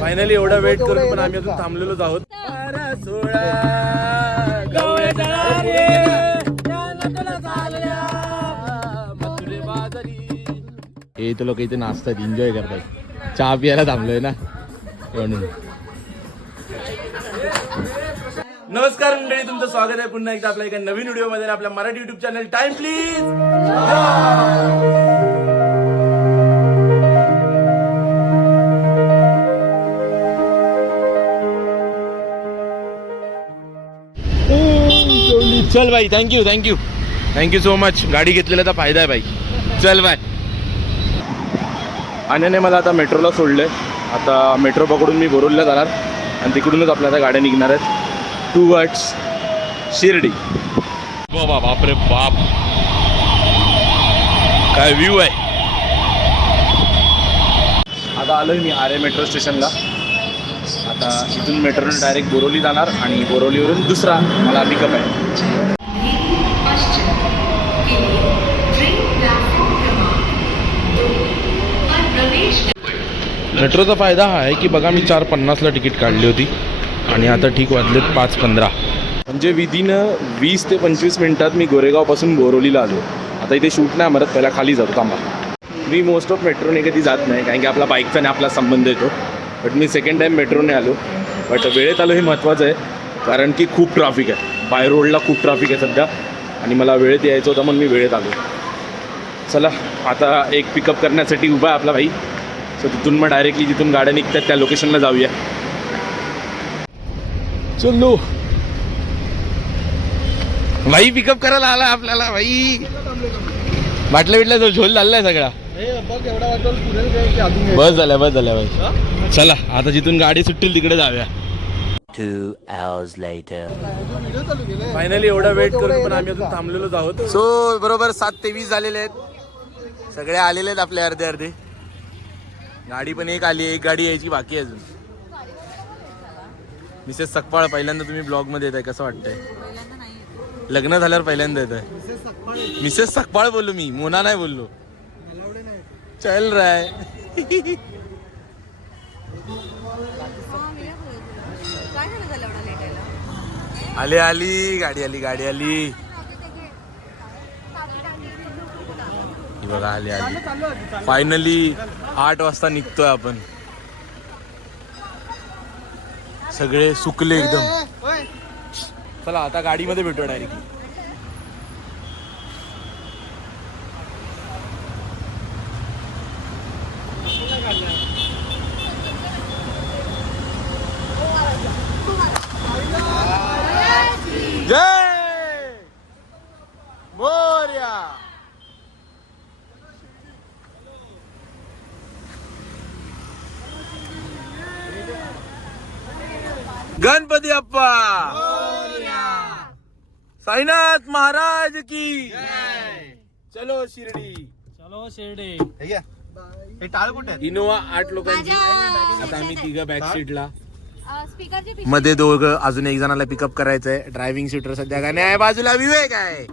Finally एवढा wait करून पण आम्ही अजून थांबलेलोच आहोत. हे इथं लोक इथे नाचतात एन्जॉय करतात. चहा पियाला थांबलोय ना? म्हणून. नमस्कार मंडळी तुमचं स्वागत आहे. पुन्हा एकदा आपल्या एका नवीन व्हिडिओमध्ये आपल्या Marathi YouTube channel time please चल भाई thank you thank you thank you so much गाडी घेतलेला फायदा आहे भाई चल बाय. आण्याने मला आता मेट्रोला सोडलंय. आता मेट्रो पकडून मी बोरुलला जाणार. आणि तिकडूनच आपल्या आता गाड्या निघणार आहेत. Towards Shirdi. बाबा बापरे बाप. काय व्ह्यू आहे. आता आलोय मी आरे मेट्रो स्टेशनला. आता इथून मेट्रोने डायरेक्ट बोरोली जाणार आणि बोरोलीवरून दुसरा मला पिकअप आहे. मेट्रोचा फायदा हा आहे की बघा मी चार पन्नासला तिकीट काढली होती आणि आता ठीक वाजलेत पाच पंधरा. म्हणजे विदिन वीस ते पंचवीस मिनिटात मी गोरेगावपासून बोरोलीला आलो. आता इथे शूट नाही मरत पहिला खाली जातो थांबा. मी मोस्ट ऑफ मेट्रोने कधी जात नाही कारण की आपला बाईकचा नाही आपला संबंध येतो. बट मी सेकंड टाईम मेट्रोने आलो. बट वेळेत आलो हे महत्त्वाचं आहे कारण की खूप ट्रॅफिक आहे. बाय रोडला खूप ट्रॅफिक आहे सध्या. आणि मला वेळेत यायचं होतं म्हणून मी वेळेत आलो. चला आता एक पिकअप करण्यासाठी उभा आहे आपला भाई. सो तिथून मग डायरेक्टली जिथून गाड्या निघतात त्या लोकेशनला जाऊया. चलो भाई पिकअप करायला आला आपल्याला भाई. बाटल्या बिटल्या तो झोल झालाय सगळा. बस झाल्या बस झाल्या भाई चला आता जिथून गाडी सुटतील तिकडे जाऊया. Two hours later. फायनली एवढा वेट करून पण आम्ही अजून थांबलेलोच आहोत. सो बरोबर सात तेवीस झालेले आहेत. सगळे आलेले आहेत आपले अर्धे अर्धे. गाडी पण एक आली एक गाडी यायची बाकी अजून. मिसेस सकपाळ पहिल्यांदा तुम्ही ब्लॉगमध्ये येत आहे कसं वाटतंय? लग्न झाल्यावर पहिल्यांदा येत आहे मिसेस सकपाळ बोललो मी मोना नाही बोललो. चल राय आली आली गाडी आली गाडी आली. ही बघा आली आली. फायनली आठ वाजता निघतोय आपण. सगळे सुकले एकदम. चला आता गाडीमध्ये भेटू डायरेक्टली जय मोर्या गणपती अप्पा! साईनाथ महाराज की चलो शिर्डी। चलो शिर्डी. इनोवा आठ लोकांची. आता आम्ही तिघं बॅक सीटला मध्ये दोघं अजून एक जणाला पिकअप करायचंय. ड्रायव्हिंग सीटर सध्या का? नाही बाजूला विवेक आहे.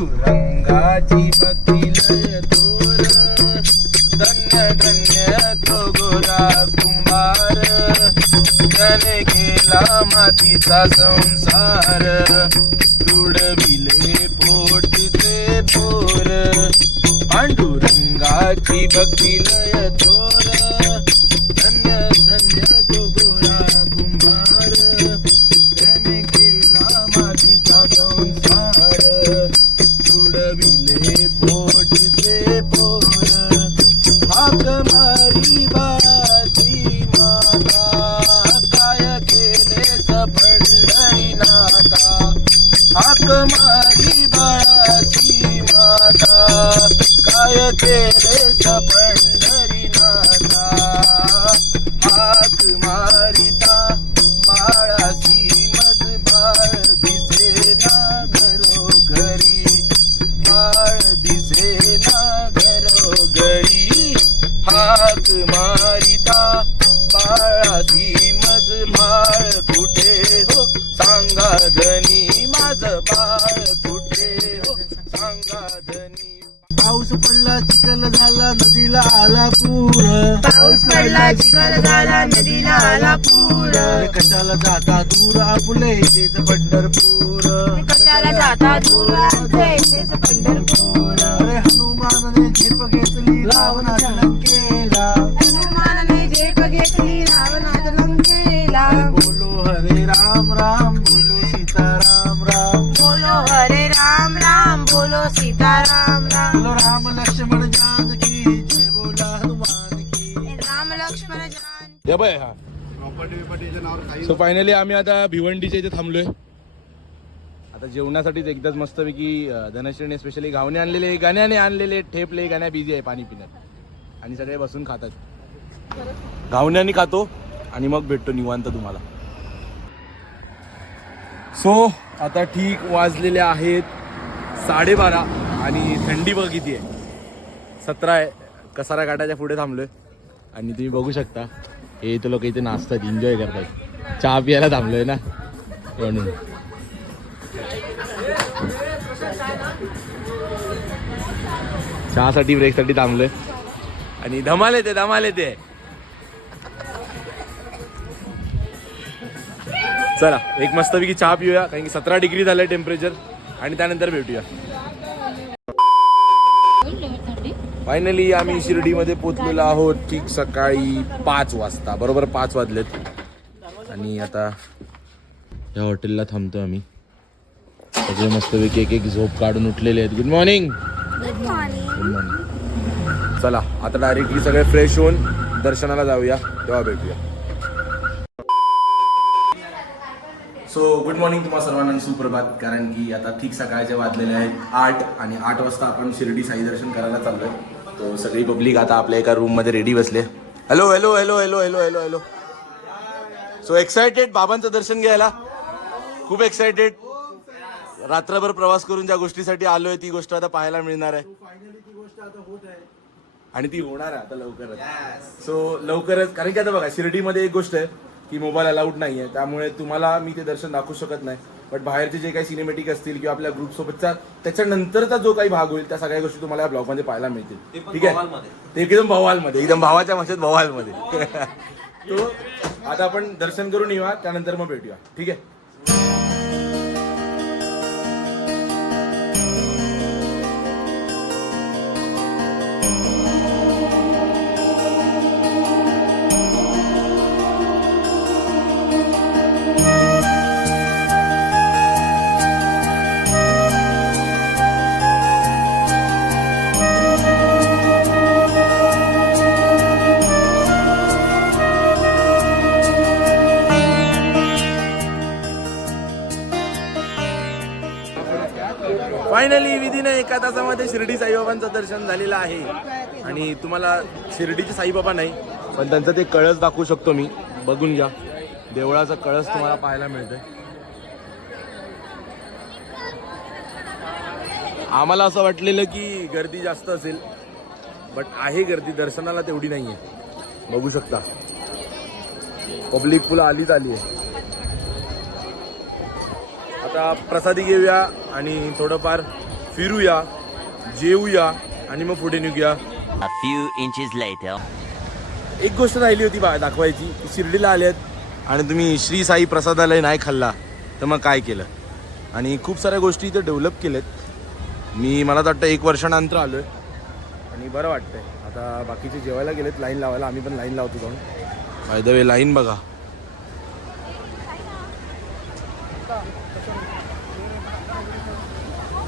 पांडुरंगाची बकील थोर धन्य धन्य तो गोरा कुंभार. त्याने केला मातीचा संसार तुडविले पोटचे पोर. पांडुरंगाची बकील लय धन्य மாறித்தான் झाला नदीला आला पूर. पाऊस पडला चिखल झाला नदीला आला पूर. कशाला जाता दूर? आपुले तेच पंढरपूर. कशाला जाता दूर? आमचे येथेच पंढरपूर. अरे हनुमानने झेप घेतली रावणाचा केला हनुमानाने झेप घेतली रावणात लंकेला. बोलो हरे राम राम बोलो सीताराम राम बोलो हरे राम राम बोलो सीताराम राम बोलो राम लक्ष्मण जानकी या बाय हा. सो फायनली आम्ही आता भिवंडीच्या इथे थांबलोय. आता जेवणासाठीच एकदाच मस्तपैकी धनश्रीने स्पेशली गावणे आणलेले गाण्याने आणलेले ठेपले गाण्या बिझी आहे पाणी पिण्यात. आणि सगळे बसून खातात. गावण्याने खातो आणि मग भेटतो निवांत तुम्हाला. सो आता ठीक वाजलेले आहेत साडेबारा आणि थंडी बघ किती आहे. सतरा आहे. कसारा घाटाच्या पुढे थांबलोय. आणि तुम्ही बघू शकता. हे इथं लोक इथे नाचतात एन्जॉय करतात. चहा पियाला थांबलोय ना. म्हणून. चहासाठी ब्रेकसाठी थांबलोय. आणि धमाल येते धमाल येते. चला एक मस्तपैकी चहा पिऊया कारण की सतरा डिग्री झालंय टेम्परेचर आणि त्यानंतर भेटूया. फायनली आम्ही शिर्डीमध्ये पोचलेलो आहोत ठीक सकाळी पाच वाजता. बरोबर पाच वाजलेत. आणि आता या हॉटेलला थांबतो आम्ही. सगळे मस्तपैकी एक एक झोप काढून उठलेले आहेत. गुड मॉर्निंग गुड मॉर्निंग चला आता डायरेक्टली सगळे फ्रेश होऊन दर्शनाला जाऊया. तेव्हा भेटूया. सो गुड मॉर्निंग तुम्हा सर्वांना सुप्रभात. कारण की आता ठीक सकाळचे वाजलेले आहेत आठ आणि आठ वाजता आपण शिर्डी साई दर्शन करायला चाललोय. तो सगळी पब्लिक आता आपल्या एका रूममध्ये रेडी बसले. Hello hello hello hello hello hello hello so excited बाबांचं दर्शन घ्यायला? खूप एक्सायटेड रात्रभर प्रवास करून ज्या गोष्टीसाठी आलोय ती गोष्ट आता पाहायला मिळणार आहे. आणि ती होणार आहे आता लवकरच. सो लवकरच कारण की आता बघा शिर्डीमध्ये एक गोष्ट आहे की मोबाईल अलाउड नाही आहे त्यामुळे तुम्हाला मी ते दर्शन दाखवू शकत नाही. बट बाहेरचे जे काही सिनेमॅटिक असतील किंवा आपल्या ग्रुप सोबतचा त्याच्यानंतरचा जो काही भाग होईल त्या सगळ्या गोष्टी तुम्हाला या ब्लॉगमध्ये पाहायला मिळतील. ठीक आहे? ते एकदम भवालमध्ये एकदम भावाच्या भाषेत भवालमध्ये तो आता आपण दर्शन करून येऊया त्यानंतर मग भेटूया. ठीक आहे? एका तासामध्ये शिर्डी साईबाबांचं दर्शन झालेलं आहे. आणि तुम्हाला शिर्डीचे साईबाबा नाही पण त्यांचं ते कळस दाखवू शकतो मी. बघून घ्या. देवळाचा कळस तुम्हाला पाहायला मिळतंय. आम्हाला असं वाटलेलं की गर्दी जास्त असेल बट आहे गर्दी. दर्शनाला तेवढी नाहीये. बघू शकता. पब्लिक फुलं आलीच आली आहे आता प्रसादी घेऊया आणि थोडंफार फिरूया जेवूया आणि मग पुढे निघूया. A few inches later. एक गोष्ट राहिली होती बा दाखवायची की शिर्डीला आल्यात आणि तुम्ही श्री साई प्रसादालय नाही खाल्ला तर मग काय केलं? आणि खूप साऱ्या गोष्टी इथे डेव्हलप केल्यात मी मला तर वाटतं एक वर्षानंतर आलो आहे आणि बरं वाटतंय. आता बाकीचे जेवायला गेलेत लाईन लावायला. आम्ही पण लाईन लावतो जाऊन. बाय द वे लाईन बघा.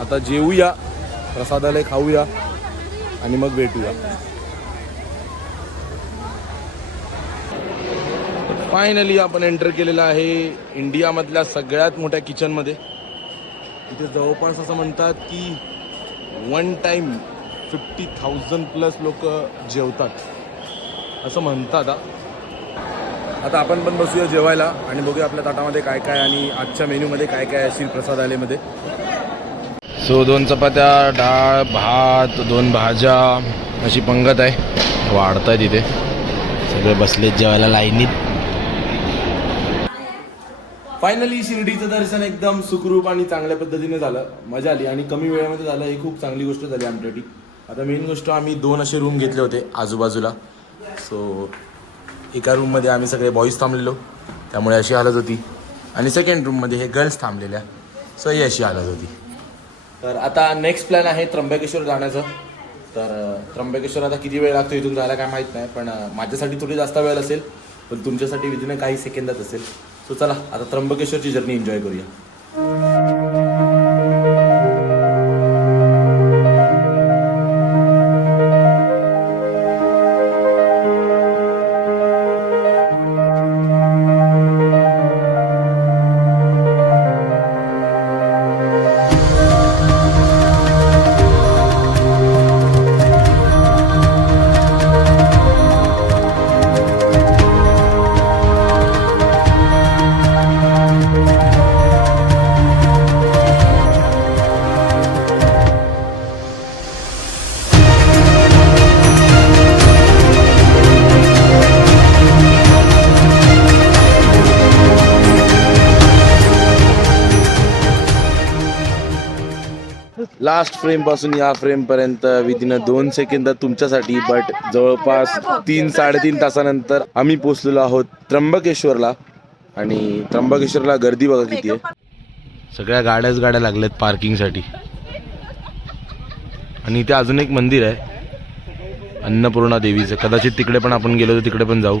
आता जेवूया प्रसादालय खाऊया आणि मग भेटूया. फायनली आपण एंटर केलेलं आहे इंडियामधल्या सगळ्यात मोठ्या किचनमध्ये इथे जवळपास असं म्हणतात की one time fifty thousand plus लोक जेवतात. असं म्हणतात आता आपण पण बसूया जेवायला आणि बघूया आपल्या ताटामध्ये काय काय आणि आजच्या मेन्यूमध्ये काय काय असेल श्रीप्रसाद सो दोन चपात्या डाळ भात दोन भाज्या अशी पंगत आहे. वाढत आहे तिथे. सगळे बसलेत जेवायला लाईनीत. फायनली शिर्डीचं दर्शन एकदम सुखरूप आणि चांगल्या पद्धतीने झालं. मजा आली आणि कमी वेळेमध्ये झालं ही खूप चांगली गोष्ट झाली आमच्यासाठी. आता मेन गोष्ट आम्ही दोन असे रूम घेतले होते आजूबाजूला. सो एका रूममध्ये आम्ही सगळे बॉईज थांबलेलो. त्यामुळे अशी हालत होती. आणि सेकंड रूममध्ये हे गर्ल्स थांबलेल्या. सो ही अशी हालत होती. तर आता नेक्स्ट प्लॅन आहे त्र्यंबकेश्वर जाण्याचं. तर त्र्यंबकेश्वर आता किती वेळ लागतो इथून जायला काय माहीत नाही पण माझ्यासाठी थोडी जास्त वेळ असेल पण तुमच्यासाठी विधिन काही सेकंदात असेल. सो चला आता त्र्यंबकेश्वरची जर्नी एन्जॉय करूया. लास्ट फ्रेमपासून या फ्रेमपर्यंत विदिन दोन सेकंदात तुमच्यासाठी बट जवळपास तीन साडेतीन तासानंतर आम्ही पोचलेलो आहोत त्र्यंबकेश्वरला. आणि त्र्यंबकेश्वरला गर्दी बघा किती आहे. सगळ्या गाड्याच गाड्या लागल्यात पार्किंगसाठी. आणि इथे अजून एक मंदिर आहे अन्नपूर्णा देवीचं. कदाचित तिकडे पण आपण गेलो तर तिकडे पण जाऊ.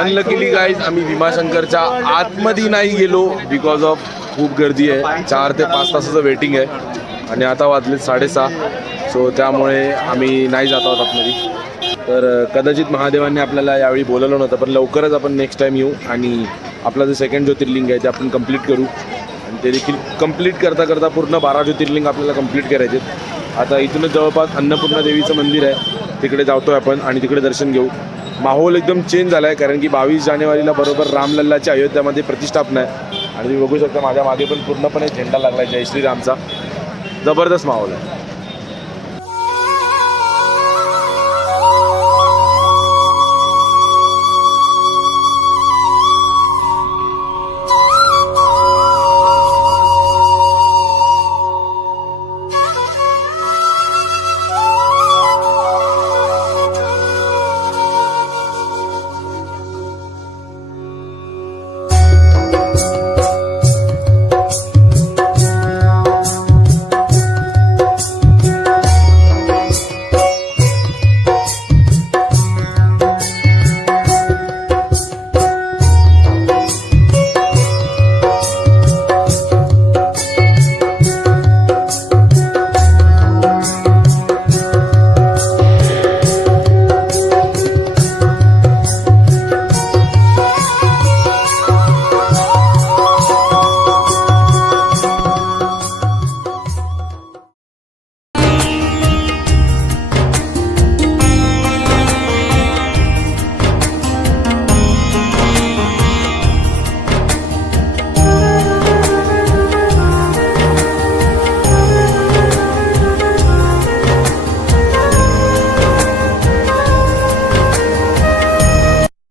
अनलकीली गाईज आम्ही भीमाशंकरच्या आतमध्ये नाही गेलो बिकॉज ऑफ खूप गर्दी आहे. चार ते पाच तासाचं वेटिंग आहे. आणि आता वाजले साडेसहा. सो त्यामुळे आम्ही नाही जात आहोत आतमध्ये. तर कदाचित महादेवांनी आपल्याला यावेळी बोलवलं नव्हतं पण लवकरच आपण नेक्स्ट टाईम येऊ आणि आपला जे सेकंड ज्योतिर्लिंग आहे ते आपण कंप्लीट करू. आणि ते देखील कंप्लीट करता करता पूर्ण बारा ज्योतिर्लिंग आपल्याला कंप्लीट करायचे आता इथूनच जवळपास अन्नपूर्णा देवीचं मंदिर आहे. तिकडे जातोय आपण आणि तिकडे दर्शन घेऊ. माहोल एकदम चेंज झाला आहे कारण की बावीस जानेवारीला बरोबर रामलल्लाच्या अयोध्यामध्ये प्रतिष्ठापना आहे. आणि तुम्ही बघू शकता माझ्या मागे पण पूर्णपणे झेंडा लागला आहे जय श्रीरामचा. जबरदस्त माहोल आहे.